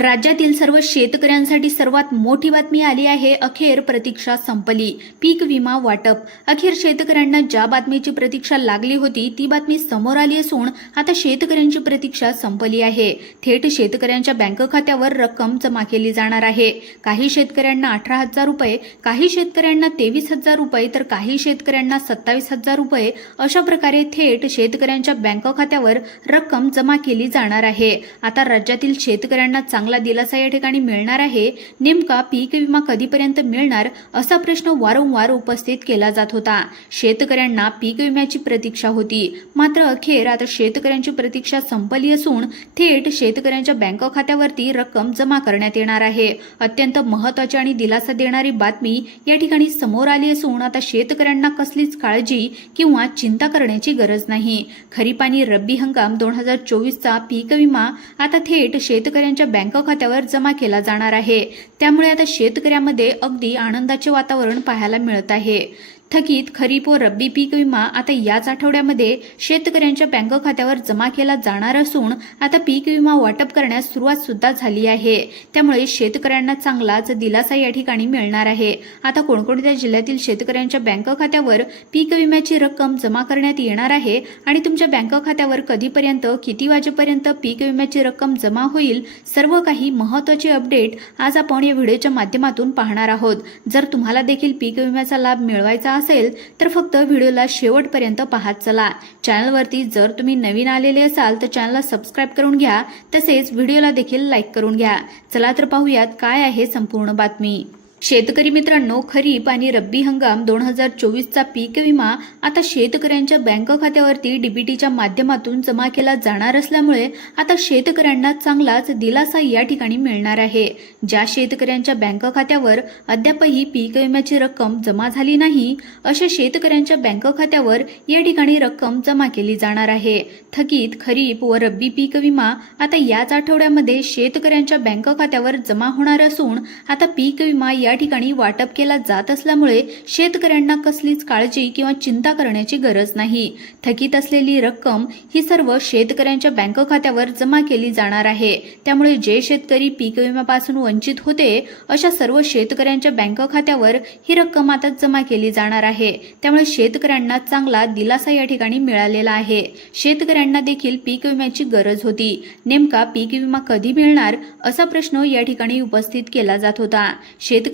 राज्यातील सर्व शेतकऱ्यांसाठी सर्वात मोठी बातमी आली आहे अखेर प्रतीक्षा संपली. पीक विमा वाटप. अखेर शेतकऱ्यांना ज्या बातमीची प्रतीक्षा लागली होती ती बातमी समोर आली असून आता शेतकऱ्यांची प्रतीक्षा संपली आहे. थेट शेतकऱ्यांच्या बँक खात्यावर रक्कम जमा केली जाणार आहे. काही शेतकऱ्यांना अठरा हजार रुपये काही शेतकऱ्यांना तेवीस हजार रुपये तर काही शेतकऱ्यांना सत्तावीस हजार रुपये अशा प्रकारे थेट शेतकऱ्यांच्या बँक खात्यावर रक्कम जमा केली जाणार आहे. आता राज्यातील शेतकऱ्यांना चांगला दिलासा या ठिकाणी मिळणार आहे? नेमका पीक विमा कधीपर्यंत मिळणार? असा प्रश्न वारंवार उपस्थित केला जात होता. शेतकऱ्यांना पीक विम्याची प्रतीक्षा होती. मात्र अखेर आता शेतकऱ्यांची प्रतीक्षा संपली असून थेट शेतकऱ्यांच्या बँक खात्यावरती रक्कम जमा करण्यात येणार आहे. अत्यंत महत्वाची आणि दिलासा देणारी बातमी या ठिकाणी समोर आली असून आता शेतकऱ्यांना कसलीच काळजी किंवा चिंता करण्याची गरज नाही. खरीप आणि रब्बी हंगाम दोन हजार चोवीसचा पीक विमा आता थेट शेतकऱ्यांच्या बँक खात्यावर जमा केला जाणार आहे. त्यामुळे आता शेतकऱ्यामध्ये अगदी आनंदाचे वातावरण पाहायला मिळत आहे. थकीत खरीप व रब्बी पीक विमा आता याच आठवड्यामध्ये शेतकऱ्यांच्या बँक खात्यावर जमा केला जाणार असून आता पीक विमा वाटप करण्यास सुरुवात सुद्धा झाली आहे. त्यामुळे शेतकऱ्यांना चांगलाच दिलासा या ठिकाणी मिळणार आहे. आता कोणकोणत्या जिल्ह्यातील शेतकऱ्यांच्या बँक खात्यावर पीक विम्याची रक्कम जमा करण्यात येणार आहे आणि तुमच्या बँक खात्यावर कधीपर्यंत किती वाजेपर्यंत पीक विम्याची रक्कम जमा होईल सर्व काही महत्त्वाचे अपडेट आज आपण या व्हिडिओच्या माध्यमातून पाहणार आहोत. जर तुम्हाला देखील पीक विम्याचा लाभ मिळवायचा असेल तर फक्त व्हिडिओला शेवटपर्यंत पाहत चला. चॅनलवरती जर तुम्ही नवीन आलेले असाल तर चॅनलला सबस्क्राईब करून घ्या तसेच व्हिडिओला देखील लाईक करून घ्या. चला तर पाहूयात काय आहे संपूर्ण बातमी. शेतकरी मित्रांनो खरीप आणि रब्बी हंगाम दोन हजार चोवीसचा पीक विमा आता शेतकऱ्यांच्या बँक खात्यावरती डीबीटीच्या माध्यमातून जमा केला जाणार असल्यामुळे आता शेतकऱ्यांना चांगलाच दिलासा या ठिकाणी मिळणार आहे. ज्या शेतकऱ्यांच्या बँक खात्यावर अद्यापही पीक विम्याची रक्कम जमा झाली नाही अशा शेतकऱ्यांच्या बँक खात्यावर या ठिकाणी रक्कम जमा केली जाणार आहे. थकीत खरीप व रब्बी पीक विमा आता याच आठवड्यामध्ये शेतकऱ्यांच्या बँक खात्यावर जमा होणार असून आता पीक विमा या ठिकाणी वाटप केला जात असल्यामुळे शेतकऱ्यांना कसलीच काळजी किंवा चिंता करण्याची गरज नाही. थकीत असलेली रक्कम ही सर्व शेतकऱ्यांच्या बँक खात्यावर जमा केली जाणार आहे. त्यामुळे जे शेतकरी पीक विम्यापासून वंचित होते अशा सर्व शेतकऱ्यांच्या बँक खात्यावर ही रक्कम आता जमा केली जाणार आहे. त्यामुळे शेतकऱ्यांना चांगला दिलासा या ठिकाणी मिळालेला आहे. शेतकऱ्यांना देखील पीक विम्याची गरज होती. नेमका पीक विमा कधी मिळणार असा प्रश्न या ठिकाणी उपस्थित केला जात होता.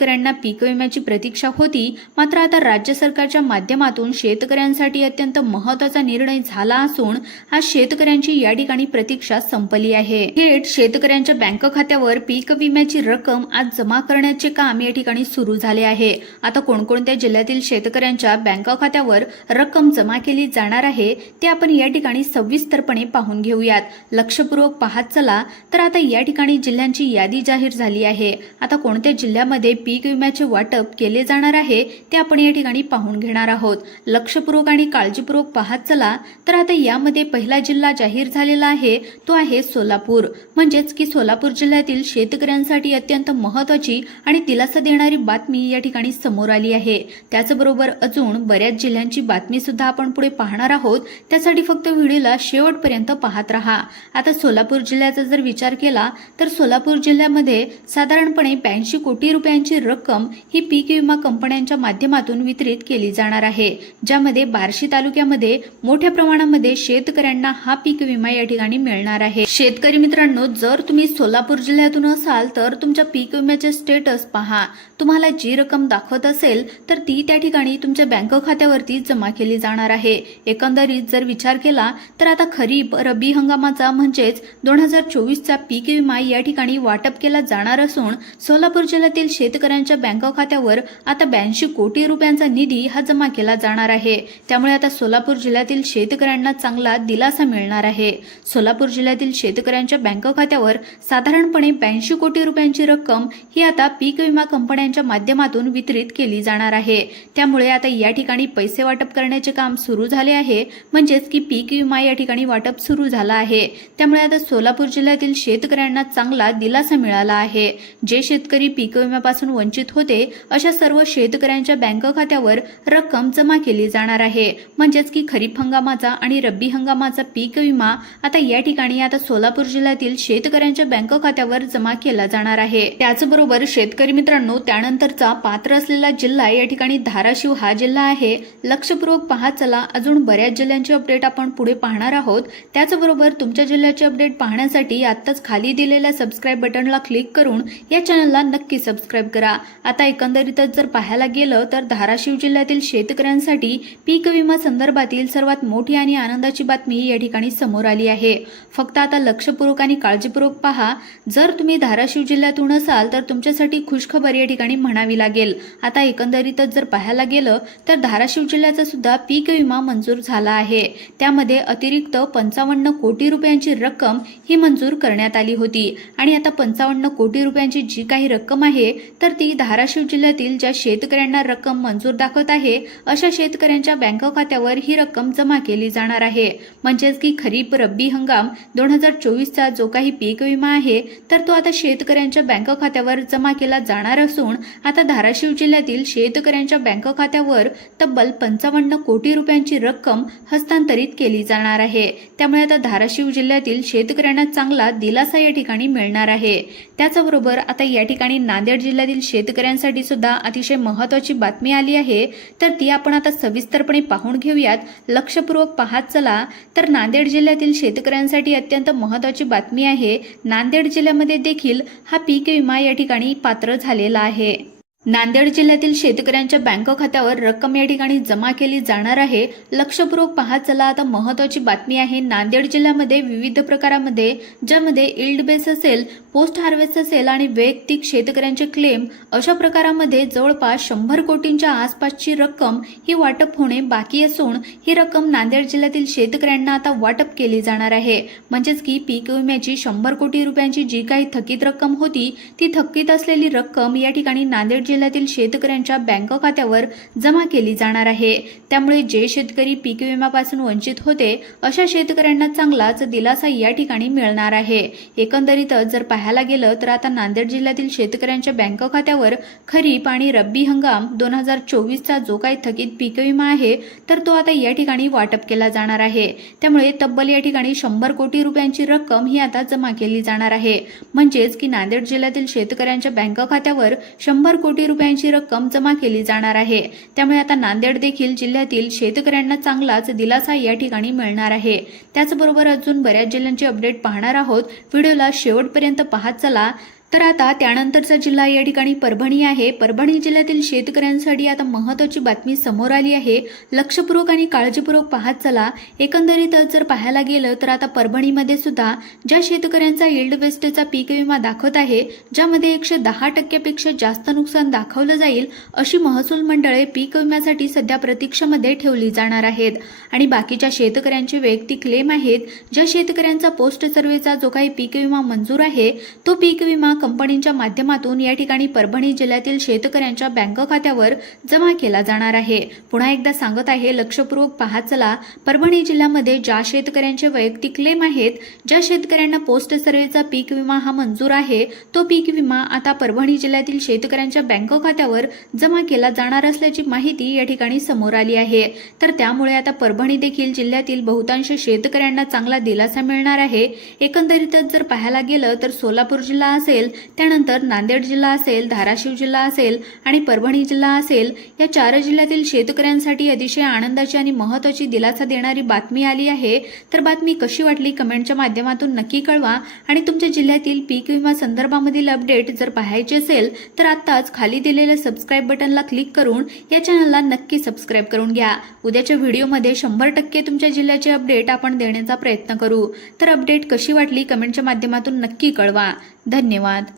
शेतकऱ्यांना पीक विम्याची प्रतीक्षा होती मात्र आता राज्य सरकारच्या माध्यमातून शेतकऱ्यांसाठी अत्यंत महत्त्वाचा निर्णय झाला असून आज शेतकऱ्यांची या ठिकाणी प्रतीक्षा संपली आहे. थेट शेतकऱ्यांच्या बँक खात्यावर पीक विम्याची रक्कम आज जमा करण्याचे काम या ठिकाणी सुरू झाले आहे. आता कोणकोणत्या जिल्ह्यातील शेतकऱ्यांच्या बँक खात्यावर रक्कम जमा केली जाणार आहे ते आपण या ठिकाणी सविस्तरपणे पाहून घेऊयात. लक्षपूर्वक पाहत चला तर आता या ठिकाणी जिल्ह्यांची यादी जाहीर झाली आहे. आता कोणत्या जिल्ह्यामध्ये पीक विम्याचे वाटप केले जाणार आहे ते आपण या ठिकाणी पाहून घेणार आहोत. लक्षपूर्वक आणि काळजीपूर्वक पाहत चला तर आता यामध्ये पहिला जिल्हा जाहीर झालेला आहे तो आहे सोलापूर. म्हणजेच की सोलापूर जिल्ह्यातील शेतकऱ्यांसाठी अत्यंत महत्वाची आणि दिलासा देणारी बातमी या ठिकाणी समोर आली आहे. त्याचबरोबर अजून बऱ्याच जिल्ह्यांची बातमी सुद्धा आपण पुढे पाहणार आहोत. त्यासाठी फक्त व्हिडिओला शेवटपर्यंत पाहत राहा. आता सोलापूर जिल्ह्याचा जर विचार केला तर सोलापूर जिल्ह्यामध्ये साधारणपणे ब्याऐंशी कोटी रुपयांची रक्कम ही पीक विमा कंपन्यांच्या माध्यमातून वितरित केली जाणार आहे ज्यामध्ये बार्शी तालुक्यामध्ये मोठ्या प्रमाणामध्ये शेतकऱ्यांना हा पीक विमा या ठिकाणी मिळणार आहे. शेतकरी मित्रांनो जर तुम्ही सोलापूर जिल्ह्यातून असाल तर तुमच्या पीक विम्याचे स्टेटस पहा. तुम्हाला जी रक्कम दाखवत असेल तर ती त्या ठिकाणी तुमच्या बँक खात्यावरती जमा केली जाणार आहे. एकंदरीत जर विचार केला तर आता खरीप रब्बी हंगामाचा म्हणजेच दोन हजार चोवीसचा पीक विमा या ठिकाणी वाटप केला जाणार असून सोलापूर जिल्ह्यातील शेतकऱ्यांच्या बँक खात्यावर आता ब्याऐंशी कोटी रुपयांचा निधी हा जमा केला जाणार आहे. त्यामुळे आता सोलापूर जिल्ह्यातील शेतकऱ्यांना चांगला दिलासा मिळणार आहे. सोलापूर जिल्ह्यातील शेतकऱ्यांच्या बँक खात्यावर साधारणपणे ब्याऐंशी कोटी रुपयांची रक्कम ही आता पीक विमा कंपन्यांच्या माध्यमातून वितरित केली जाणार आहे. त्यामुळे आता या ठिकाणी पैसे वाटप करण्याचे काम सुरू झाले आहे. म्हणजेच की पीक विमा या ठिकाणी वाटप सुरू झाला आहे. त्यामुळे आता सोलापूर जिल्ह्यातील शेतकऱ्यांना चांगला दिलासा मिळाला आहे. जे शेतकरी पीक विम्यापासून वंचित होते अशा सर्व शेतकऱ्यांच्या बँक खात्यावर रक्कम जमा केली जाणार आहे. म्हणजेच की खरीप हंगामाचा आणि रब्बी हंगामाचा पीक विमा आता या ठिकाणी आता सोलापूर जिल्ह्यातील शेतकऱ्यांच्या बँक खात्यावर जमा केला जाणार आहे. त्याचबरोबर शेतकरी मित्रांनो त्यानंतरचा पात्र असलेला जिल्हा या ठिकाणी धाराशिव हा जिल्हा आहे. लक्षपूर्वक पाहत चला अजून बऱ्याच जिल्ह्यांचे अपडेट आपण पुढे पाहणार आहोत. त्याचबरोबर तुमच्या जिल्ह्याचे अपडेट पाहण्यासाठी आत्ताच खाली दिलेल्या सबस्क्राईब बटनला क्लिक करून या चॅनलला नक्की सबस्क्राईब करा. आता एकंदरीतच जर पाहायला गेलं तर धाराशिव जिल्ह्यातील शेतकऱ्यांसाठी पीक विमा संदर्भातील सर्वात मोठी आणि आनंदाची बातमी या ठिकाणी समोर आली आहे. फक्त आता लक्षपूर्वक आणि काळजीपूर्वक पहा. जर तुम्ही धाराशिव जिल्ह्यातून असाल तर तुमच्यासाठी खुशखबर या ठिकाणी म्हणावी लागेल. आता एकंदरीतच जर पाहायला गेलं तर धाराशिव जिल्ह्याचा सुद्धा पीक विमा मंजूर झाला आहे. त्यामध्ये अतिरिक्त पंचावन्न कोटी रुपयांची रक्कम ही मंजूर करण्यात आली होती. आणि आता पंचावन्न कोटी रुपयांची जी काही रक्कम आहे तर ती धाराशिव जिल्ह्यातील ज्या शेतकऱ्यांना रक्कम मंजूर दाखवत आहे अशा शेतकऱ्यांच्या बँक खात्यावर ही रक्कम जमा केली जाणार आहे. म्हणजेच की खरीप रब्बी हंगाम दोन हजार चोवीसचा जो काही पीक विमा आहे तर तो आता शेतकऱ्यांच्या बँक खात्यावर जमा केला जाणार असून आता धाराशिव जिल्ह्यातील शेतकऱ्यांच्या बँक खात्यावर तब्बल पंचावन्न कोटी रुपयांची रक्कम हस्तांतरित केली जाणार आहे. त्यामुळे आता धाराशिव जिल्ह्यातील शेतकऱ्यांना चांगला दिलासा या ठिकाणी मिळणार आहे. त्याचबरोबर आता या ठिकाणी नांदेड जिल्ह्यातील शेतकऱ्यांसाठी सुद्धा अतिशय महत्वाची बातमी आली आहे. तर ती आपण आता सविस्तरपणे पाहून घेऊयात. लक्षपूर्वक पाहत चला. तर नांदेड जिल्ह्यातील शेतकऱ्यांसाठी अत्यंत महत्वाची बातमी आहे. नांदेड जिल्ह्यामध्ये देखील हा पीक विमा या ठिकाणी पात्र झालेला आहे. नांदेड जिल्ह्यातील शेतकऱ्यांच्या बँक खात्यावर रक्कम या ठिकाणी जमा केली जाणार आहे. लक्षपूर्वक पाहत चला आता महत्वाची बातमी आहे. नांदेड जिल्ह्यामध्ये विविध प्रकारामध्ये ज्यामध्ये इल्ड बेस असेल पोस्ट हार्वेस्ट असेल आणि वैयक्तिक शेतकऱ्यांचे क्लेम अशा प्रकारामध्ये जवळपास शंभर कोटींच्या आसपासची रक्कम ही वाटप होणे बाकी असून ही रक्कम नांदेड जिल्ह्यातील शेतकऱ्यांना आता वाटप केली जाणार आहे. म्हणजेच की पीक विम्याची शंभर कोटी रुपयांची जी काही थकीत रक्कम होती ती थकीत असलेली रक्कम या ठिकाणी नांदेड जिल्ह्यातील शेतकऱ्यांच्या बँक खात्यावर जमा केली जाणार आहे. त्यामुळे जे शेतकरी पीक विम्यापासून वंचित होते अशा शेतकऱ्यांना चांगलाच दिलासा या ठिकाणी मिळणार आहे. एकंदरीतच जर पाहायला गेलं तर आता नांदेड जिल्ह्यातील शेतकऱ्यांच्या बँक खात्यावर खरीप आणि रब्बी हंगाम दोन हजार चोवीसचा जो काही थकीत पीक विमा आहे तर तो आता या ठिकाणी वाटप केला जाणार आहे. त्यामुळे तब्बल या ठिकाणी शंभर कोटी रुपयांची रक्कम ही आता जमा केली जाणार आहे. म्हणजेच की नांदेड जिल्ह्यातील शेतकऱ्यांच्या बँक खात्यावर शंभर कोटी रुपयांची रक्कम जमा केली जाणार आहे. त्यामुळे आता नांदेड देखील जिल्ह्यातील शेतकऱ्यांना चांगलाच दिलासा या ठिकाणी मिळणार आहे. त्याचबरोबर अजून बऱ्याच जिल्ह्यांचे अपडेट पाहणार आहोत. व्हिडिओला शेवटपर्यंत पाहत चला. तर आता त्यानंतरचा जिल्हा या ठिकाणी परभणी आहे. परभणी जिल्ह्यातील शेतकऱ्यांसाठी आता महत्वाची बातमी समोर आली आहे. लक्षपूर्वक आणि काळजीपूर्वक पाहत चला. एकंदरीतच जर पाहायला गेलं तर आता परभणीमध्ये सुद्धा ज्या शेतकऱ्यांचा इल्ड वेस्टचा पीक विमा दाखवत आहे ज्यामध्ये एकशे दहा टक्क्यापेक्षा जास्त नुकसान दाखवलं जाईल अशी महसूल मंडळे पीक विम्यासाठी सध्या प्रतीक्षेमध्ये ठेवली जाणार आहेत. आणि बाकीच्या शेतकऱ्यांचे वैयक्तिक क्लेम आहेत. ज्या शेतकऱ्यांचा पोस्ट सर्वेचा जो काही पीक विमा मंजूर आहे तो पीक विमा कंपनीच्या माध्यमातून या ठिकाणी परभणी जिल्ह्यातील शेतकऱ्यांच्या बँक खात्यावर जमा केला जाणार आहे. पुन्हा एकदा सांगत आहे लक्षपूर्वक पाहत चला. परभणी जिल्ह्यामध्ये ज्या शेतकऱ्यांचे वैयक्तिक क्लेम आहेत ज्या शेतकऱ्यांना पोस्ट सर्व्हेचा पीक विमा हा मंजूर आहे तो पीक विमा आता परभणी जिल्ह्यातील शेतकऱ्यांच्या बँक खात्यावर जमा केला जाणार असल्याची माहिती या ठिकाणी समोर आली आहे. तर त्यामुळे आता परभणी देखील जिल्ह्यातील बहुतांश शेतकऱ्यांना चांगला दिलासा मिळणार आहे. एकंदरीतच जर पाहायला गेलं तर सोलापूर जिल्हा असेल त्यानंतर नांदेड जिल्हा असेल धाराशिव जिल्हा असेल आणि परभणी जिल्हा असेल या चार जिल्ह्यातील शेतकऱ्यांसाठी अतिशय आनंदाची आणि महत्वाची दिलासा देणारी बातमी आली आहे. तर बातमी कशी वाटली कमेंटच्या माध्यमातून नक्की कळवा आणि तुमच्या जिल्ह्यातील पीक विमा संदर्भामधील अपडेट जर पाहायचे असेल तर आत्ताच खाली दिलेल्या सबस्क्राईब बटनला क्लिक करून या चॅनलला नक्की सबस्क्राईब करून घ्या. उद्याच्या व्हिडिओमध्ये शंभर टक्के तुमच्या जिल्ह्याचे अपडेट आपण देण्याचा प्रयत्न करू. तर अपडेट कशी वाटली कमेंटच्या माध्यमातून नक्की कळवा. धन्यवाद.